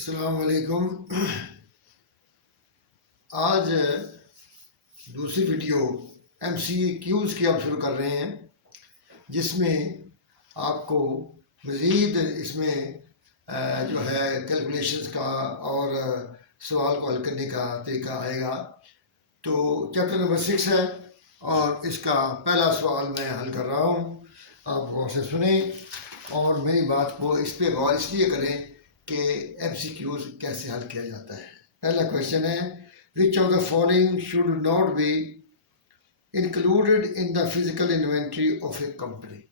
अस्सलाम वालेकुम। आज दूसरी वीडियो MCQs की आप शुरू कर रहे हैं, जिसमें आपको मज़ीद इसमें जो है कैलकुलेशंस का और सवाल को हल करने का तरीका आएगा। तो चैप्टर नंबर 6 है और इसका पहला सवाल मैं हल कर रहा हूँ। आप गौर से सुने और मेरी बात को इस पर गौर इसलिए करें कि MCQs कैसे हल किया जाता है। पहला क्वेश्चन है, which of the following should not be included in the physical inventory of A company.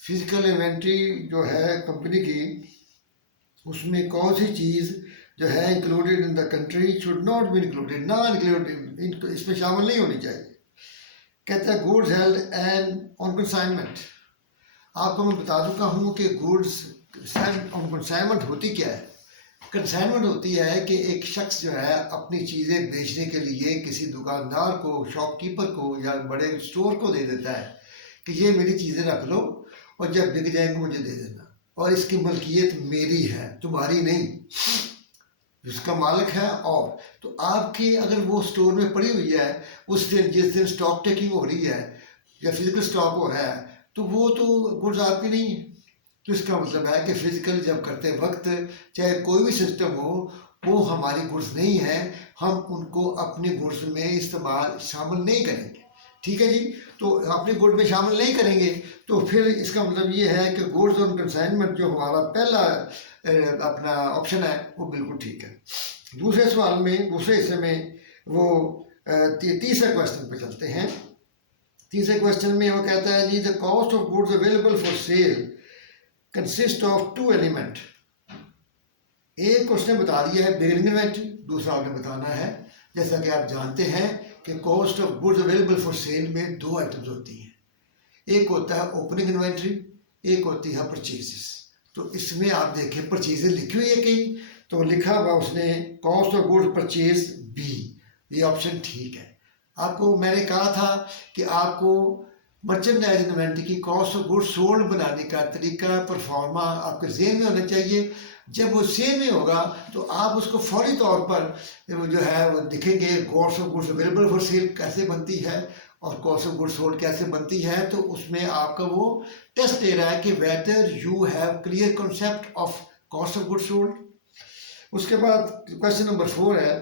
Physical inventory जो है कंपनी की, उसमें कौन सी चीज़ जो है included in the country should not be included, ना इंक्लूडेड, इसमें शामिल नहीं होनी चाहिए। कहता है goods held and on consignment. आपको मैं बता चुका हूँ कि गुड्स ऑन कंसाइनमेंट होती क्या है। कंसाइनमेंट होती है कि एक शख्स जो है अपनी चीज़ें बेचने के लिए किसी दुकानदार को, शॉपकीपर को या बड़े स्टोर को दे देता है कि ये मेरी चीज़ें रख लो और जब बिक जाएंगे मुझे दे देना, और इसकी मलकियत मेरी है, तुम्हारी नहीं, जिसका मालिक है। और तो आपकी अगर वो स्टोर में पड़ी हुई है, उस दिन जिस दिन स्टॉक टेकिंग हो रही है या फिजिकल स्टॉक हो रहा है, तो वो तो गुड्स आपकी नहीं है। तो इसका मतलब है कि फिजिकल जब करते वक्त चाहे कोई भी सिस्टम हो, वो हमारी गुड्स नहीं है, हम उनको अपने गुड्स में इस्तेमाल शामिल नहीं करेंगे। ठीक है जी। तो अपने गुड में शामिल नहीं करेंगे, तो फिर इसका मतलब ये है कि गुड्स ऑन कंसाइनमेंट जो हमारा पहला अपना ऑप्शन है वो बिल्कुल ठीक है। दूसरे सवाल में, दूसरे हिस्से में वो तीसरे क्वेश्चन पे चलते हैं। तीसरे क्वेश्चन में वो कहता है जी, the cost of goods available for sale consist of two element. एक उसने बता दिया है बिगिनिंग इन्वेंट्री, दूसरा आपने बताना है। जैसा कि आप जानते हैं कि cost of goods available for cell में दो आइटम्स होती हैं, एक होता है ओपनिंग इन्वेंट्री, एक होती है परचेजेस। तो इसमें आप देखें परचेजेस लिखी हुई है कहीं, तो लिखा हुआ उसने cost of goods purchase B, ये ऑप्शन ठीक है। आपको मैंने कहा था कि आपको मर्चेंडाइज इन्वेंट्री की कॉस्ट ऑफ गुड्स सोल्ड बनाने का तरीका, परफॉर्मा आपके जेहन में होना चाहिए। जब वो सेम ही होगा तो आप उसको फौरी तौर पर वो जो है वो दिखेंगे, cost of goods available for cell कैसे बनती है और कॉस्ट ऑफ गुड्स सोल्ड कैसे बनती है। तो उसमें आपका वो टेस्ट दे रहा है कि whether you have clear concept of cost of goods sold. उसके बाद क्वेश्चन नंबर 4 है,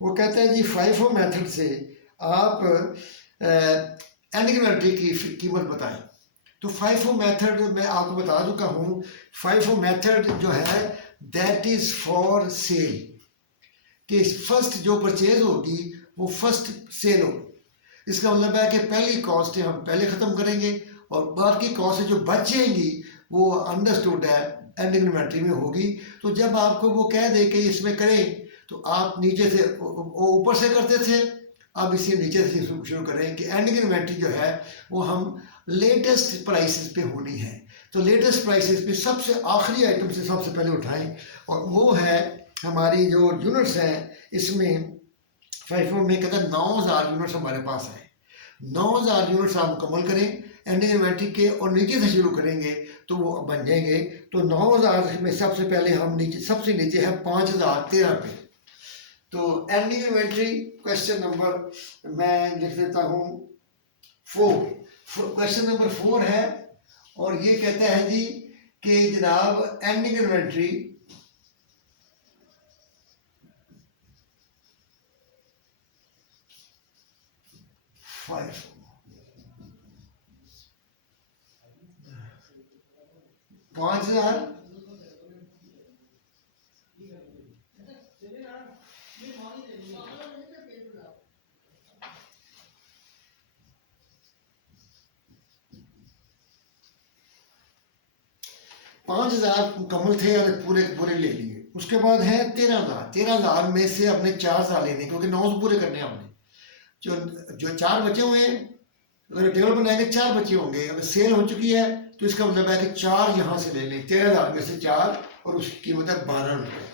वो कहता है जी फाइफो मेथड से आप एंडिंग इन्वेंट्री की कीमत बताएं। तो फाइफो मेथड मैं आपको बता चुका हूँ। फाइफो मेथड जो है दैट इज फॉर सेल, कि फर्स्ट जो परचेज होगी वो फर्स्ट सेल होगी। इसका मतलब है कि पहली कॉस्ट हम पहले ख़त्म करेंगे और बाकी कॉस्ट जो बच जाएंगी वो अंडरस्टूड है एंडिंग इन्वेंट्री में होगी। तो जब आपको वो कह दे कि इसमें करें, तो आप नीचे से ऊपर से करते थे, अब इसी नीचे से शुरू करें कि एंडिंग इन्वेंट्री जो है वो हम लेटेस्ट प्राइसेस पे होनी है। तो लेटेस्ट प्राइसेस पे सबसे आखिरी आइटम से सबसे पहले उठाएं, और वो है हमारी जो यूनिट्स हैं, इसमें फाइफो में कहता है 9000 यूनिट्स हमारे पास हैं। 9000 यूनिट्स आप मुकम्मल करें एंडिंग इन्वेंट्री के और नीचे से शुरू करेंगे तो वो बन जाएंगे। तो 9000 में सबसे पहले हम नीचे, सबसे नीचे है 5013 पे। तो एंडिंग इन्वेंट्री क्वेश्चन नंबर मैं लिख देता हूँ 4। क्वेश्चन नंबर 4 है और ये कहता है जी कि जनाब एंडिंग इन्वेंट्री फाइव 5000 5000 मुकम्मल थे, यानी पूरे पूरे ले लिए। उसके बाद है 13000। 13000 में से अपने 4 लेने, क्योंकि 9 पूरे करने हैं हमने। जो 4 बचे हुए हैं, अगर टेबल बनाएंगे 4 बचे होंगे, अगर सेल हो चुकी है तो इसका मतलब है कि 4 यहाँ से ले लें। 13000 में से 4 और उसकी कीमत है 12 रुपये।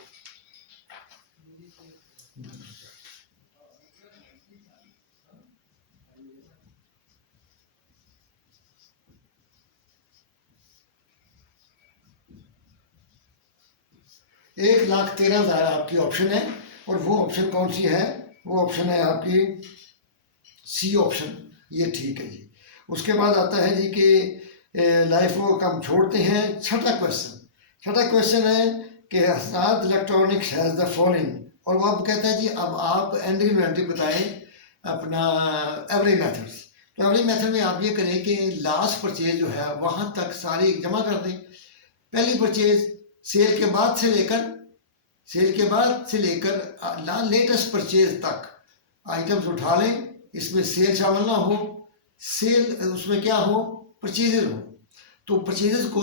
1,13,000 आपकी ऑप्शन है। और वो ऑप्शन कौन सी है? वो ऑप्शन है आपकी सी ऑप्शन, ये ठीक है जी। उसके बाद आता है जी कि लाइफ को हम छोड़ते हैं। छठा क्वेश्चन है कि हसनात इलेक्ट्रॉनिक्स हैज़ द फॉलोइंग, और वो अब कहता है जी अब आप एंडिंग इन्वेंटरी बताएं अपना एवरेज मेथड्स। तो एवरेज मेथड में आप ये करें कि लास्ट परचेज जो है वहाँ तक सारी जमा कर दें। पहली परचेज सेल के बाद से लेकर लेटेस्ट परचेज तक आइटम्स उठा लें। इसमें सेल शामिल ना हो, सेल उसमें क्या हो, परचेजेज हो। तो परचेजेस को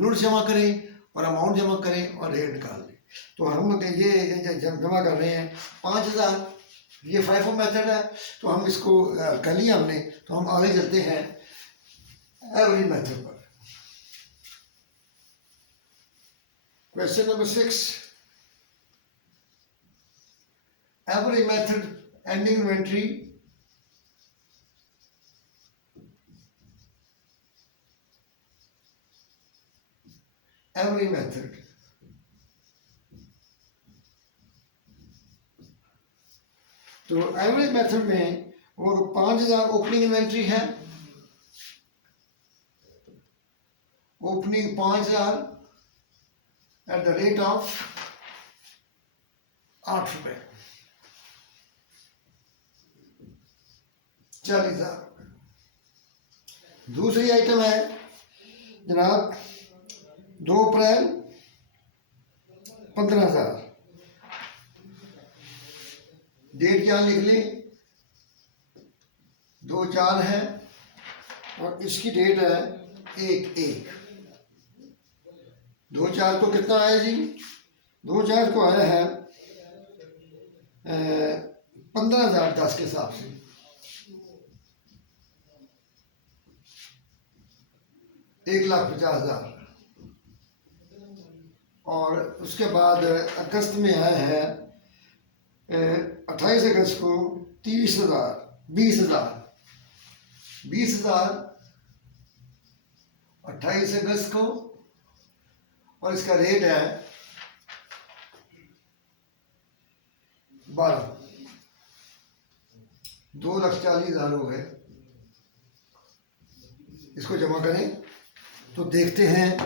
यूनिट जमा करें और अमाउंट जमा करें और रेट निकाल लें। तो हम ये जमा कर रहे हैं 5,000, ये FIFO मेथड है। तो हम इसको कर लिया हमने, तो हम आगे चलते हैं एवरेज मेथड पर। Question number 6, average method ending inventory average method. तो एवरेज मेथड में वो 5,000 ओपनिंग इन्वेंट्री है, opening 5,000 at the rate of 8 रुपये, 40,000। दूसरी आइटम है जनाब 2 अप्रैल 15,000, डेट क्या लिख लें, 2/4 है और इसकी डेट है 1/1। 2/4 को कितना आया जी? 2/4 को आया है 15,010 के हिसाब से। $1,50,000। और उसके बाद अगस्त में आया है 28 अगस्त को 20,000 28 अगस्त को, और इसका रेट है 12, 2,40,000 हो गए। इसको जमा करें तो देखते हैं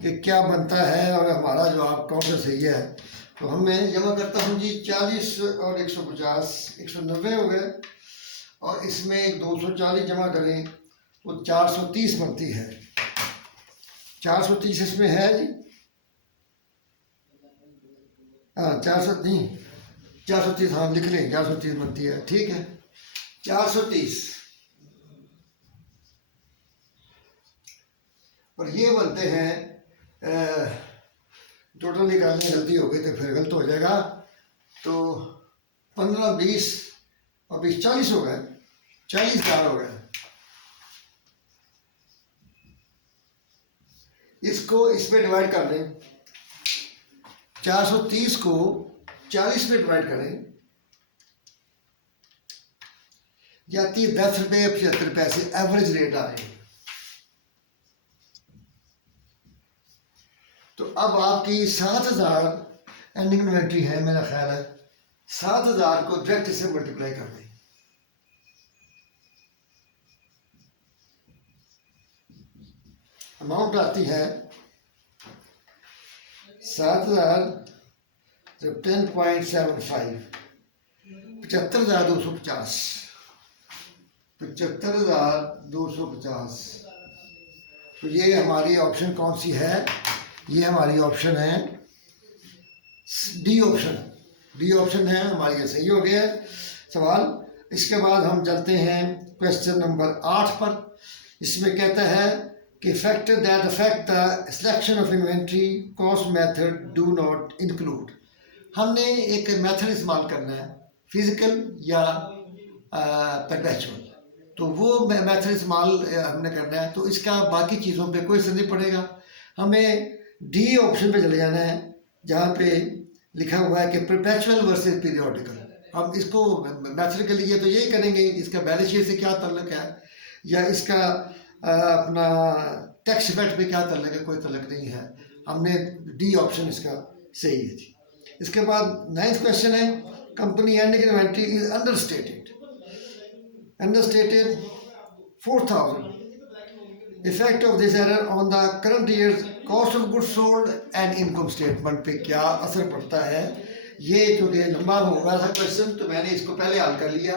कि क्या बनता है और हमारा जवाब कौन सा सही है। तो हमें जमा करता हूँ जी 40 और 150 190 हो गए, और इसमें 240 जमा करें तो 430 बनती है। 430 इसमें है जी, हाँ 430 हाँ लिख लें, 430 बनती है, ठीक है 430। और ये बनते हैं टोटल निकालने में गलती हो गई तो फिर गलत हो जाएगा। तो 15, 20 और 20 40 हो गए, 40,000 हो गए। इसको इसमें डिवाइड कर लें, 430 को 40 में डिवाइड करें, जाती है 10 रुपये 75 पैसे एवरेज रेट आए। तो अब आपकी 7,000 एंडिंग इन्वेंट्री है, मेरा ख्याल है 7,000 को डायरेक्ट से मल्टीप्लाई कर दें। अमाउंट आती है 7,000 जब 10.75 75,250 75,250। तो ये हमारी ऑप्शन कौन सी है? ये हमारी ऑप्शन है डी ऑप्शन। डी ऑप्शन है हमारी, ये सही हो गया सवाल। इसके बाद हम चलते हैं क्वेश्चन नंबर 8 पर। इसमें कहता है कि factor that affect the selection of inventory cost method do not include. हमने एक मेथड इस्तेमाल करना है, फिजिकल या परपेचुअल। तो वो मेथड इस्तेमाल हमने करना है, तो इसका बाकी चीज़ों पे कोई असर नहीं पड़ेगा। हमें डी ऑप्शन पे चले जाना है जहाँ पे लिखा हुआ है कि परपेचुअल वर्सेस पीरियोडिकल। हम इसको मेथड के लिए तो यही करेंगे, इसका बैलेंस शीट से क्या ताल्लुक है या इसका अपना टैक्स इफेक्ट पे क्या ताल्लुक है, कोई ताल्लुक नहीं है। हमने डी ऑप्शन इसका सही है जी। इसके बाद 9th क्वेश्चन है, company ending inventory is understated 4000. Effect of this error on the current years cost of goods sold and income statement पे क्या असर पड़ता है। ये चूँकि लंबा हो गया था क्वेश्चन, तो मैंने इसको पहले हल कर लिया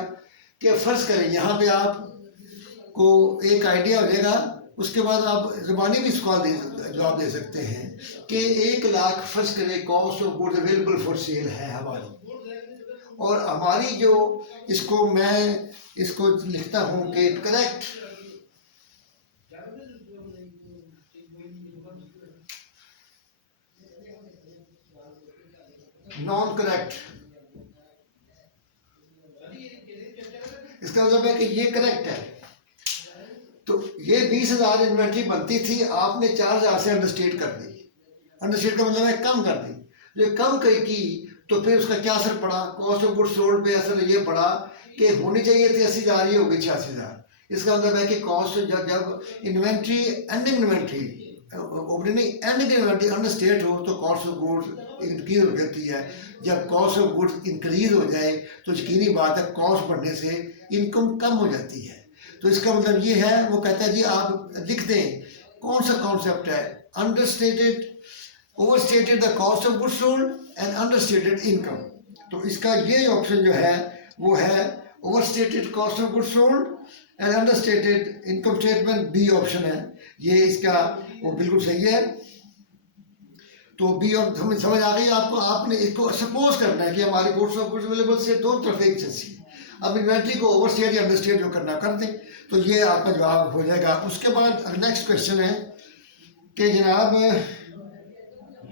कि फ़र्ज़ करें यहाँ पे आपको एक आइडिया हो जाएगा, उसके बाद आप ज़बानी भी सवाल जवाब दे सकते हैं कि 1 लाख फ़र्ज़ करें cost of goods available for sale है हमारी, और हमारी जो इसको मैं इसको लिखता हूँ कि करेक्ट नॉन करेक्ट, इसका मतलब है कि ये करेक्ट है। तो ये 20,000 इन्वेंट्री बनती थी, आपने 4,000 से अंडरस्टेट कर दी। अंडरस्टेट का मतलब है कम कर दी। जो कम की तो फिर उसका क्या असर पड़ा, कॉस्ट ऑफ गुड्स सोल्ड पे असर ये पड़ा कि होनी चाहिए थी 80,000, ही हो गई 86,000। इसका मतलब है कि कॉस्ट जब inventory ending inventory ending inventory understate हो तो कॉस्ट ऑफ गुड्स इंक्रीज हो जाती है। जब कॉस्ट ऑफ गुड्स इंक्रीज हो जाए तो यकीनी बात है कॉस्ट बढ़ने से इनकम कम हो जाती है। तो इसका मतलब ये है, वो कहता है जी आप लिख दें कौन सा कॉन्सेप्ट है, understated overstated the cost of goods sold and understated income. तो इसका ये ऑप्शन जो है वो है overstated cost of goods sold and understated income statement, B option है ये इसका, वो बिल्कुल सही है। तो बी ऑप्शन समझ आ गई आपको। आपने इसको सपोज करना है कि हमारे गुड्स ऑफ गुड्स अवेलेबल से दो तरफ एक जैसी है। अब इन्वेंट्री को ओवरस्टेट या अंडरस्टेट जो करना कर दें, तो ये आपका जवाब हो जाएगा। उसके बाद नेक्स्ट क्वेश्चन है कि जनाब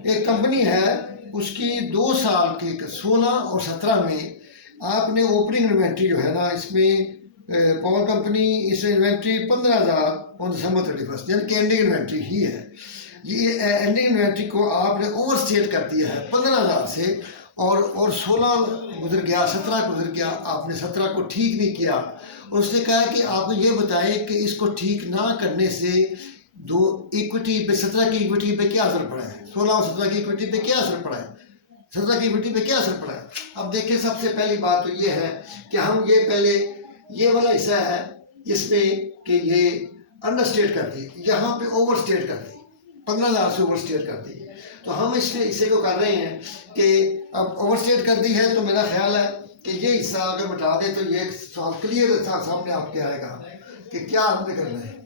एक कंपनी है, उसकी 2 साल की 16 और 17 में आपने ओपनिंग इन्वेंट्री जो है ना, इसमें पावर कंपनी इस इन्वेंट्री 15,000 ऑन दिसंबर 31 यानी कि एंडिंग इन्वेंट्री ही है। ये एंडिंग इन्वेंट्री को आपने ओवरस्टेट कर दिया है 15,000 से, और 16 गुजर गया, 17 गुजर गया, आपने 17 को ठीक नहीं किया। और उसने कहा कि आप ये बताएं कि इसको ठीक ना करने से दो इक्विटी पे 17 की इक्विटी पे क्या असर पड़ा है, 16 और 17 की इक्विटी पे क्या असर पड़ा है, 17 की इक्विटी पे क्या असर पड़ा है। अब देखिए सबसे पहली बात तो ये है कि हम ये पहले ये वाला हिस्सा है जिसमें कि ये अंडरस्टेट कर दी, यहाँ पे ओवरस्टेट कर दी, 15,000 से ओवरस्टेट कर दी। तो हम इसमें इसे को कर रहे हैं कि अब ओवरस्टेट कर दी है, तो मेरा ख्याल है कि ये हिस्सा अगर मिटा दे तो ये सवाल क्लियर सामने आपके आएगा कि क्या हमने करना है।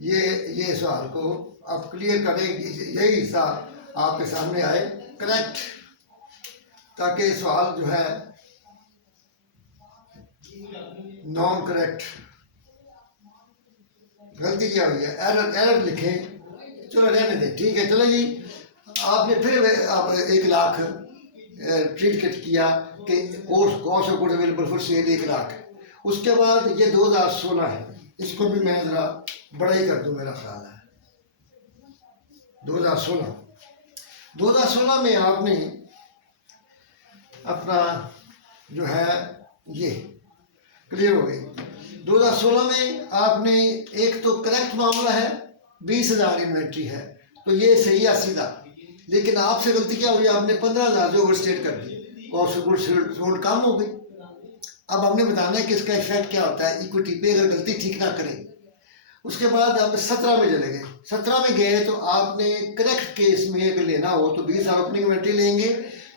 ये सवाल को आप क्लियर करें, यही हिस्सा आपके सामने आए करेक्ट, ताकि सवाल जो है नॉन करेक्ट, गलती क्या हुई है, एरर लिखें, चलो रहने दें, ठीक है। चलो जी, आपने फिर आप 1 लाख ट्रीट किट किया कि cost of good available for cell 1 lakh. उसके बाद ये 2016 है, इसको भी मैं ज़रा बड़ा ही कर दूं, मेरा ख्याल है 2016 में आपने अपना जो है ये क्लियर हो गई। 2016 में आपने एक तो करेक्ट मामला है, 20,000 इन्वेंट्री है, तो ये सही है सीधा। लेकिन आपसे गलती क्या हुई, आपने 15,000 जो ओवरस्टेट कर दी, कॉस्ट ऑफ गुड्स सोल्ड कम हो गई। अब हमने बताना है कि इसका इफेक्ट क्या होता है इक्विटी पे अगर गलती ठीक ना करें। उसके बाद आप 17 में चले गए, 17 में गए तो आपने करेक्ट केस में अगर लेना हो तो 20,000 ओपनिंग इन्वेंट्री लेंगे,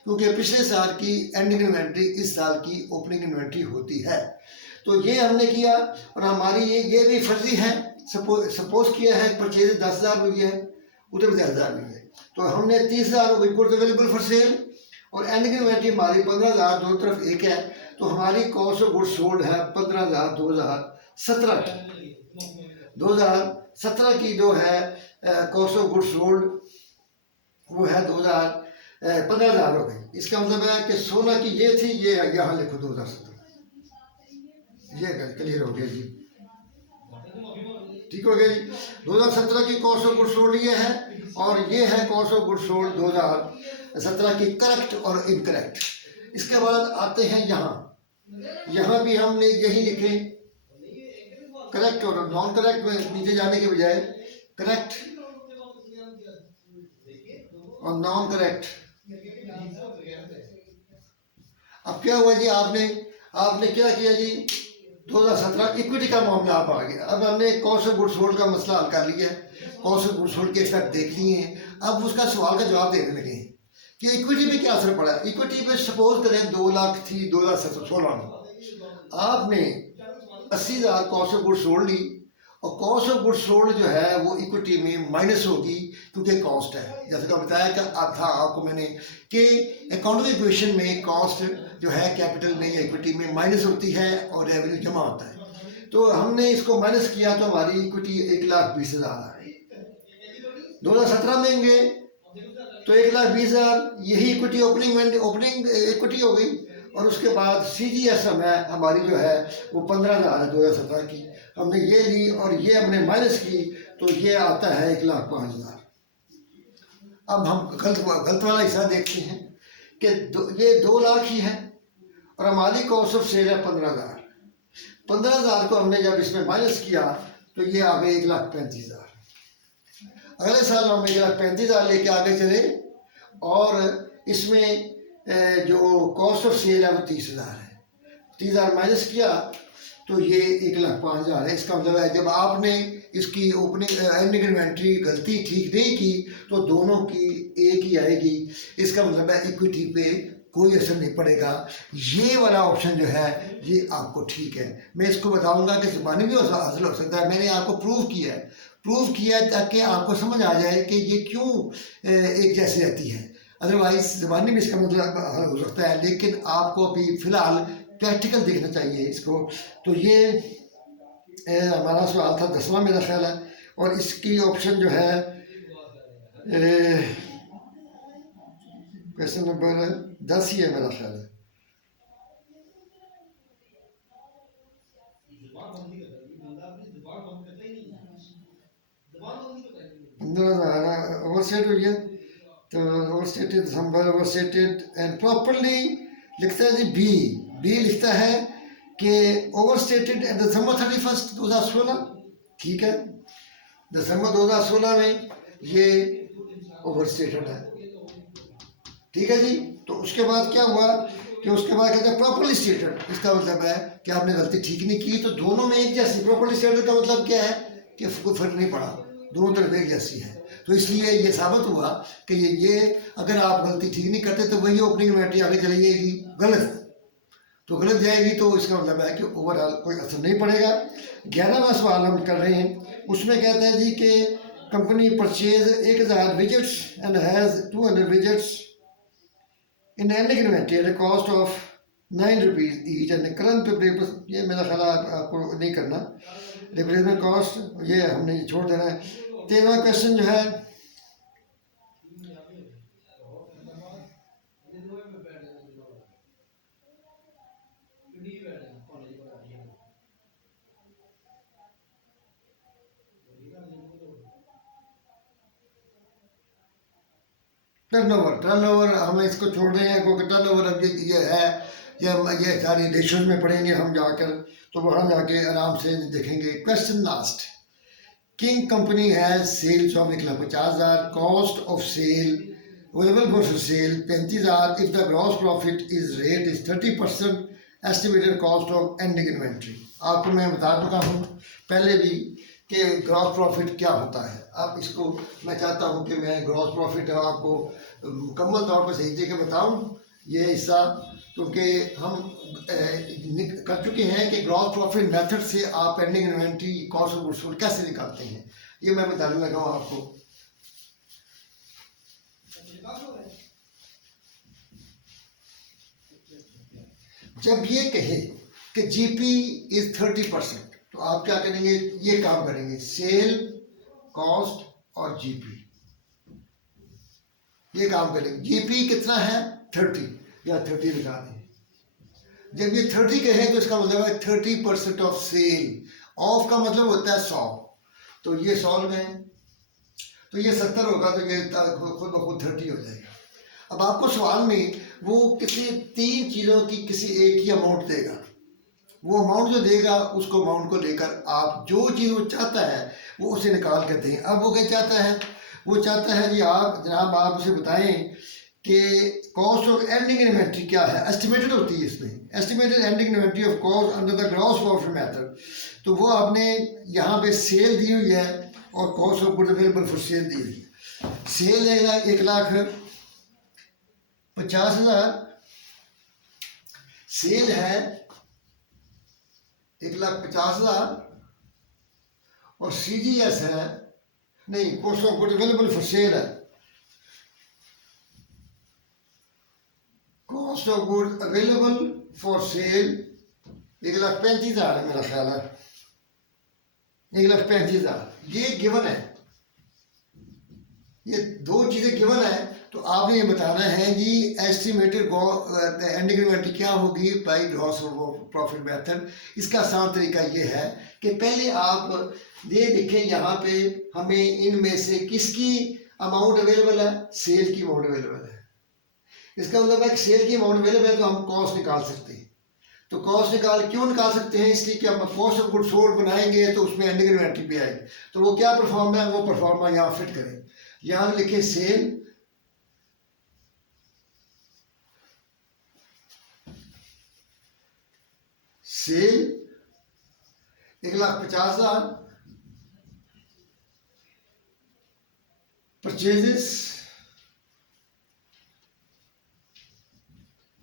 क्योंकि पिछले साल की एंडिंग इन्वेंट्री इस साल की ओपनिंग इन्वेंट्री होती है। तो ये हमने किया, और हमारी ये भी फर्जी है, सपोज किया है परचेज 10,000 हुई है, उधर भी 10,000 हुई है, तो हमने 30,000 गुड्स अवेलेबल फॉर सेल और एंडिंग इन्वेंट्री हमारी 15,000, दोनों तरफ एक है, तो हमारी कॉस्ट ऑफ गुड्स सोल्ड है 15,000 2017 की। 2017 की जो है कॉस्ट ऑफ गुड्स सोल्ड वो है 15,000 हो गई। इसका मतलब है कि 16 की ये थी, ये यहाँ लिखो 2017, ये क्लियर हो गया जी, ठीक हो गया जी। 2017 की कॉस्ट ऑफ गुड्स सोल्ड ये है, और ये है कॉस्ट ऑफ गुड्स सोल्ड 2017 की करेक्ट और इनकरेक्ट। इसके बाद आते हैं यहाँ भी हमने यही लिखे करेक्ट और नॉन करेक्ट में नीचे जाने के बजाय करेक्ट और नॉन करेक्ट। अब क्या हुआ जी, आपने आपने क्या किया जी, 2017 इक्विटी का मामला आप आ गया। अब हमने कॉस्ट ऑफ गुड्स सोल्ड का मसला हल कर लिया है, कॉस्ट ऑफ गुड्स सोल्ड के इफेक्ट देख लिए हैं। अब उसका सवाल का जवाब देने लगे हैं कि इक्विटी पे क्या असर पड़ा। इक्विटी पे सपोज करें 2 लाख थी 2016 में, आपने 80,000 कॉस्ट ऑफ गुड्स सोल्ड ली और कॉस्ट ऑफ गुड्स सोल्ड जो है वो इक्विटी में माइनस होगी क्योंकि कॉस्ट है। जैसे कि बताया कि अब था आपको मैंने कि अकाउंटिंग इक्वेशन में कॉस्ट जो है कैपिटल में या इक्विटी में माइनस होती है और रेवेन्यू जमा होता है। तो हमने इसको माइनस किया तो हमारी इक्विटी 1,20,000 आ गई। 2017 में गए तो 1,20,000 यही इक्विटी ओपनिंग इक्विटी हो गई। और उसके बाद CGS हमारी जो है वो 15,000 है 2017 की, हमने ये ली और ये हमने माइनस की तो ये आता है 1,05,000। अब हम गलत वाला हिस्सा देखते हैं कि ये 2 लाख ही है और हमारी कॉस्ट ऑफ सेल है 15,000। 15,000 को हमने जब इसमें माइनस किया तो ये आ गए 1,35,000। अगले साल हम 1,35,000 लेके आगे चले और इसमें जो कॉस्ट ऑफ सेल है वो 30,000 है। 30,000 माइनस किया तो ये 1,05,000 है। इसका मतलब है जब आपने इसकी ओपनिंग एंडिंग इन्वेंट्री गलती ठीक नहीं की तो दोनों की एक ही आएगी। इसका मतलब है इक्विटी पे कोई असर नहीं पड़ेगा। ये वाला ऑप्शन जो है ये आपको ठीक है। मैं इसको बताऊंगा कि ज़बानी भी हासिल हो सकता है। मैंने आपको प्रूव किया है ताकि आपको समझ आ जाए कि ये क्यों एक जैसी रहती है। अदरवाइज ज़बानी में इसका मतलब हल हो सकता है, लेकिन आपको अभी फ़िलहाल प्रैक्टिकल देखना चाहिए इसको। तो ये हमारा सवाल था 10वां मेरा ख्याल है और इसकी ऑप्शन जो है क्वेश्चन नंबर 10 ही है मेरा ख्याल है। ओवरस्टेट हुई है तो overstated December overstated and properly लिखता है जी बी लिखता है कि ओवरस्टेटेड एट दिसंबर 31 2016। ठीक है, दिसंबर 2016 में ये ओवरस्टेटेड है। ठीक है जी। तो उसके बाद क्या हुआ कि उसके बाद कहते हैं प्रॉपरली स्टेटेड। इसका मतलब है कि आपने गलती ठीक नहीं की। तो दोनों में एक जैसी, प्रॉपरली स्टेटेड का मतलब क्या है कि कोई फर्क नहीं पड़ा, दोनों तरफ एक जैसी है। तो इसलिए ये साबित हुआ कि ये अगर आप गलती ठीक नहीं करते तो वही ओपनिंग इन्वेंट्री आगे चली जाएगी गलत, तो गलत जाएगी। तो इसका मतलब है कि ओवरऑल कोई असर नहीं पड़ेगा। 11वां सवाल हम कर रहे हैं, उसमें कहते हैं जी कि company purchase 1,000 visits and has 200 visits in ending inventory at a cost of 9 rupees each and current papers. ये मेरा ख्याल आपको नहीं करना, रिप्लेसमेंट कॉस्ट ये हमने छोड़ देना है। 13वां क्वेश्चन जो है टर्नओवर हम इसको छोड़ रहे हैं क्योंकि टर्नओवर अब ये है, ये सारी रेशोज में पढ़ेंगे हम जाकर, तो वहाँ जाके आराम से देखेंगे। Question last, king company has sales of 1,50,000, cost of sale available for sale 35,000 if the gross profit is rate is 30% estimated cost of ending inventory. आपको मैं बता चुका हूँ पहले भी कि ग्रॉस प्रॉफिट क्या होता है। अब इसको मैं चाहता हूँ कि मैं ग्रॉस प्रॉफिट आपको मुकम्मल तौर पर सही तरीके बताऊँ ये हिस्सा, क्योंकि हम कर चुके हैं कि ग्रॉस प्रॉफिट मेथड से आप ending inventory cost of goods sold कैसे निकालते हैं, ये मैं बताने लगा हूँ आपको। जब ये कहे कि जीपी इज 30%, तो आप क्या करेंगे, ये काम करेंगे, सेल कॉस्ट और जीपी, ये काम करेंगे। जीपी कितना है 30 या 30 लगा दें। जब ये 30 कहे तो इसका मतलब है 30% ऑफ सेल। ऑफ का मतलब होता है 100, तो ये 100 लगाए तो ये 70 होगा, तो ये खुद ब खुद 30 हो जाएगा। अब आपको सवाल में वो किसी 3 चीज़ों की किसी एक ही अमाउंट देगा, वो अमाउंट जो देगा उसको अमाउंट को लेकर आप जो चीज़ वो चाहता है वो उसे निकाल कर दें। अब वो क्या चाहता है, वो चाहता है जी आप जनाब आप उसे बताएं कि कॉस्ट ऑफ एंडिंग इन्वेंट्री क्या है, एस्टिमेटेड होती है इसमें, estimated ending inventory of cost under the gross profit method. तो वो आपने यहाँ पे सेल दी हुई है और cost of goods available for sale दी हुई है। सेल 1,50,000, सेल है 1,50,000 और CGS है नहीं, cost of goods available for sale है, cost of goods available for sale 1,35,000 है मेरा ख्याल है, 1,35,000 ये गिवन है, ये दो चीज़ें गिवन है। तो आपने ये बताना है जी एस्टिमेटेड एंडिंग इन्वेंट्री क्या होगी बाई ग्रॉस प्रॉफिट मेथड। इसका आसान तरीका ये है कि पहले आप ये देखें यहाँ पे हमें इनमें से किसकी अमाउंट अवेलेबल है, सेल की अमाउंट अवेलेबल है। इसका मतलब है सेल की अमाउंट अवेलेबल है तो हम कॉस्ट निकाल सकते हैं। तो कॉस्ट क्यों निकाल सकते हैं, इसलिए कि हम कॉस्ट ऑफ गुड्स सोल्ड बनाएंगे तो उसमें एंडिंग इन्वेंट्री भी आएगी। तो वो क्या परफॉर्म है, वो परफॉर्मा यहाँ फिट करें। यहाँ लिखे सेल सेल 1,50,000, परचेजेस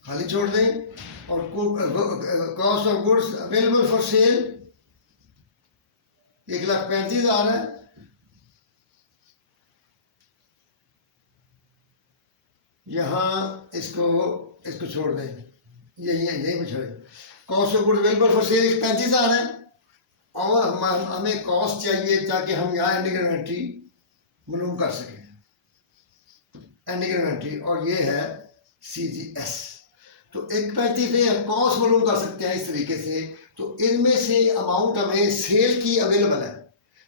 खाली छोड़ दें और cost of goods available for sale 1,35,000 है, यहाँ इसको छोड़ दें, यही पे छोड़े। Cost of goods available for sale 35,000 है और हमें कॉस्ट चाहिए ताकि हम यहाँ एंडिंग इन्वेंट्री मालूम कर सकें, एंडिंग इन्वेंट्री, और ये है CGS। तो 1,35 पे हम कॉस्ट मालूम कर सकते हैं इस तरीके से। तो इनमें से अमाउंट हमें सेल की अवेलेबल है,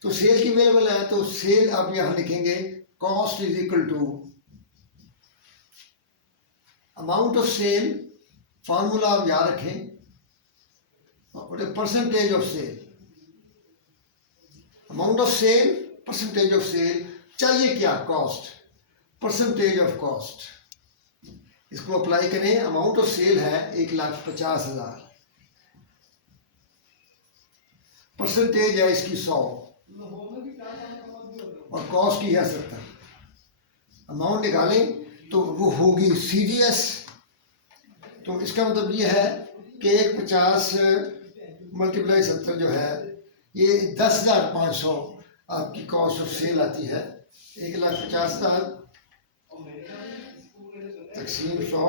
तो सेल की अवेलेबल है तो सेल आप यहाँ लिखेंगे cost is equal to amount of sale, formula आप याद रखें, और percentage of sale, amount of sale percentage of sale, चाहिए क्या, कॉस्ट, परसेंटेज ऑफ कॉस्ट। इसको अप्लाई करें, अमाउंट ऑफ सेल है 1,50,000, परसेंटेज है इसकी 100 और कॉस्ट की है 70। अमाउंट निकालें तो वो होगी CGS। तो इसका मतलब ये है कि 1,50 मल्टीप्लाई 70 जो है ये 10,500 आपकी कॉस्ट ऑफ सेल आती है। 1,50,000 तकसीम 100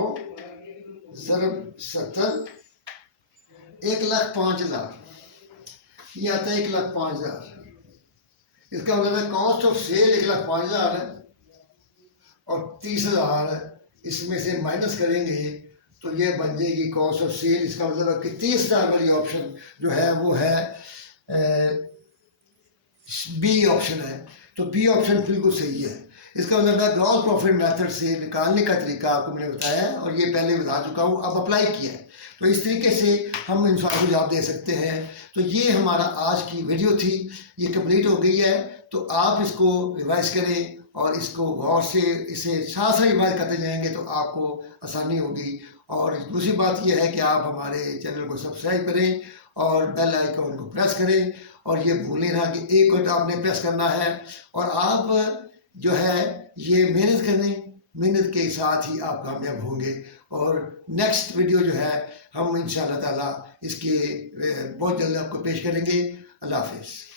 ज़रब 70, 1,05,000 ये आता है 1,05,000। इसका मतलब है कॉस्ट ऑफ सेल 1,05,000 है और 30,000 इसमें से माइनस करेंगे तो ये बन जाएगी कॉस्ट ऑफ सेल। इसका मतलब है कि 30,000 वाली ऑप्शन जो है वो है B ऑप्शन है। तो B ऑप्शन बिल्कुल सही है। इसका मतलब है ग्रॉस प्रॉफिट मेथड से निकालने का तरीका आपको मैंने बताया और ये पहले बता चुका हूँ, अब अप्लाई किया है। तो इस तरीके से हम इंसान सुझाव दे सकते हैं। तो ये हमारा आज की वीडियो थी, ये कंप्लीट हो गई है। तो आप इसको रिवाइज करें और इसको गौर से इसे साथ साथ रिवाइज करते जाएंगे तो आपको आसानी होगी। और दूसरी बात यह है कि आप हमारे चैनल को सब्सक्राइब करें और बेल आइकन को प्रेस करें और ये भूलें ना कि एक घंटा आपने प्रेस करना है। और आप जो है ये मेहनत करें, मेहनत के साथ ही आप कामयाब होंगे। और नेक्स्ट वीडियो जो है हम इंशाअल्लाह ताला इसके बहुत जल्द आपको पेश करेंगे। अल्लाह हाफिज़।